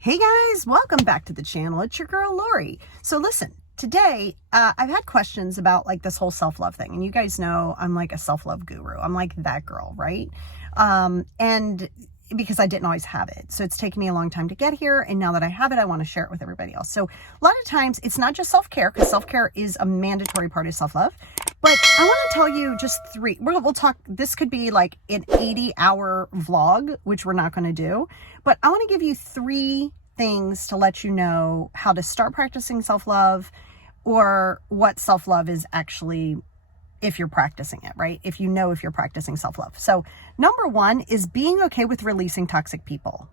Hey guys, welcome back to the channel. It's your girl Lori. So listen, today I've had questions about like this whole self-love thing, and you guys know I'm like a self-love guru. I'm like that girl, right? And because I didn't always have it, so it's taken me a long time to get here, and now that I have it, I want to share it with everybody else. So a lot of times it's not just self-care, because self-care is a mandatory part of self-love, but I want to tell you just three. We'll talk. This could be like an 80-hour vlog, which we're not going to do, but I want to give you three things to let you know how to start practicing self-love, or what self-love is actually, if you're practicing it, right? If you know if you're practicing self-love. So number one is being okay with releasing toxic people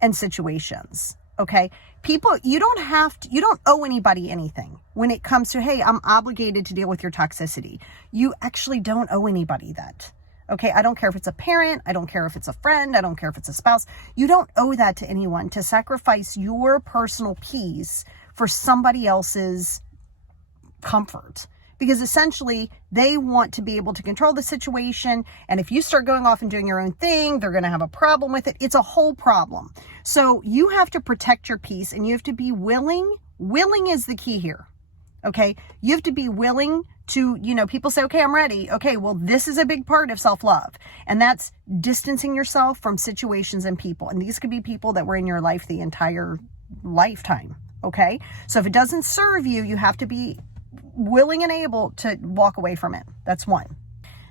and situations. Okay. People, you don't owe anybody anything when it comes to, hey, I'm obligated to deal with your toxicity. You actually don't owe anybody that. Okay, I don't care if it's a parent, I don't care if it's a friend, I don't care if it's a spouse. You don't owe that to anyone, to sacrifice your personal peace for somebody else's comfort. Because essentially, they want to be able to control the situation. And if you start going off and doing your own thing, they're going to have a problem with it. It's a whole problem. So you have to protect your peace, and you have to be willing. Willing is the key here. Okay, you have to be willing to, people say, okay, I'm ready. Okay, well, this is a big part of self-love, and that's distancing yourself from situations and people. And these could be people that were in your life the entire lifetime. Okay, so if it doesn't serve you, you have to be willing and able to walk away from it. That's one.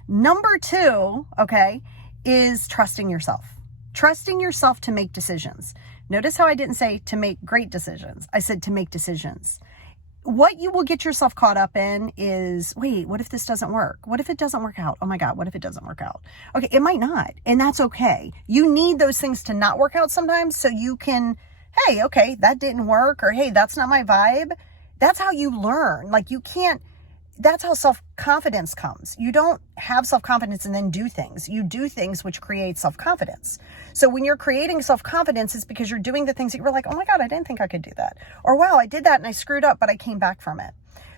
Number two, okay, is trusting yourself. Trusting yourself to make decisions. Notice how I didn't say to make great decisions. I said to make decisions. What you will get yourself caught up in is, wait, what if this doesn't work? What if it doesn't work out? Oh my God, what if it doesn't work out? Okay, it might not, and that's okay. You need those things to not work out sometimes, so you can, hey, okay, that didn't work, or hey, that's not my vibe. That's how you learn. Like, you can't, that's how self-confidence comes. You don't have self-confidence and then do things. You do things which create self-confidence. So when you're creating self-confidence, it's because you're doing the things that you were like, oh my God, I didn't think I could do that. Or wow, I did that and I screwed up, but I came back from it.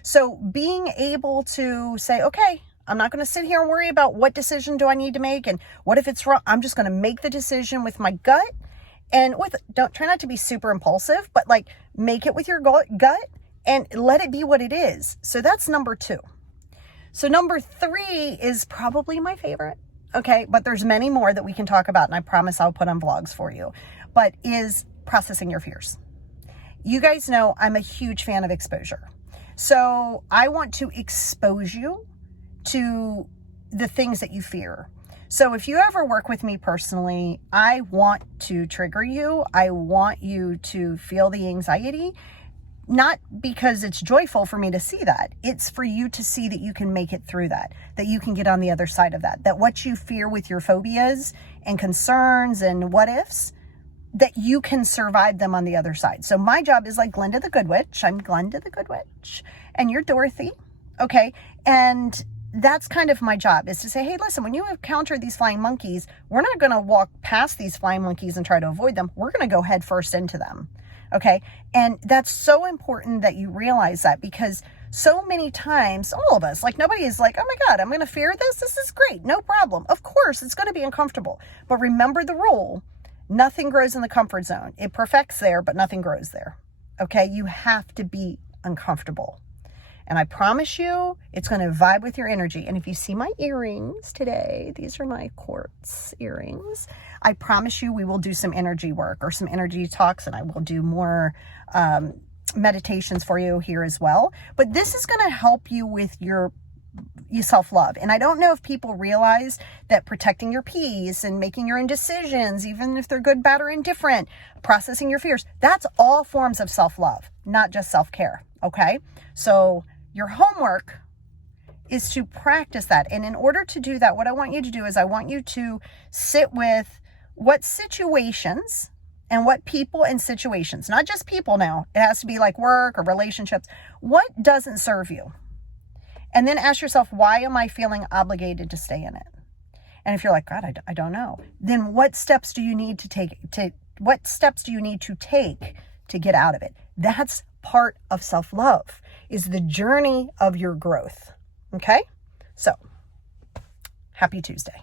So being able to say, okay, I'm not going to sit here and worry about what decision do I need to make, and what if it's wrong. I'm just going to make the decision with my gut, and don't try not to be super impulsive, but like make it with your gut and let it be what it is. So that's number two. So number three is probably my favorite. Okay, but there's many more that we can talk about, and I promise I'll put on vlogs for you, but is processing your fears. You guys know I'm a huge fan of exposure. So I want to expose you to the things that you fear. So if you ever work with me personally, I want to trigger you. I want you to feel the anxiety. Not because it's joyful for me to see that. It's for you to see that you can make it through that you can get on the other side of that what you fear with your phobias and concerns and what ifs, that you can survive them on the other side. So my job is like Glenda the Good Witch. I'm Glenda the Good Witch, and you're Dorothy. Okay. And that's kind of my job, is to say, hey, listen, when you encounter these flying monkeys, we're not going to walk past these flying monkeys and try to avoid them. We're going to go head first into them. Okay. And that's so important that you realize that, because so many times, all of us, like, nobody is like, oh my God, I'm going to fear this. This is great. No problem. Of course, it's going to be uncomfortable. But remember the rule, nothing grows in the comfort zone. It perfects there, but nothing grows there. Okay. You have to be uncomfortable. And I promise you, it's going to vibe with your energy. And if you see my earrings today, these are my quartz earrings. I promise you, we will do some energy work or some energy talks, and I will do more meditations for you here as well. But this is going to help you with your self-love. And I don't know if people realize that protecting your peace and making your own decisions, even if they're good, bad, or indifferent, processing your fears, that's all forms of self-love, not just self-care. Okay? So your homework is to practice that. And in order to do that, what I want you to do is I want you to sit with what situations and what people and situations, not just people now, it has to be like work or relationships, what doesn't serve you? And then ask yourself, why am I feeling obligated to stay in it? And if you're like, God, I don't know, then what steps do you need to take to get out of it? That's part of self-love, is the journey of your growth. Okay? So, happy Tuesday.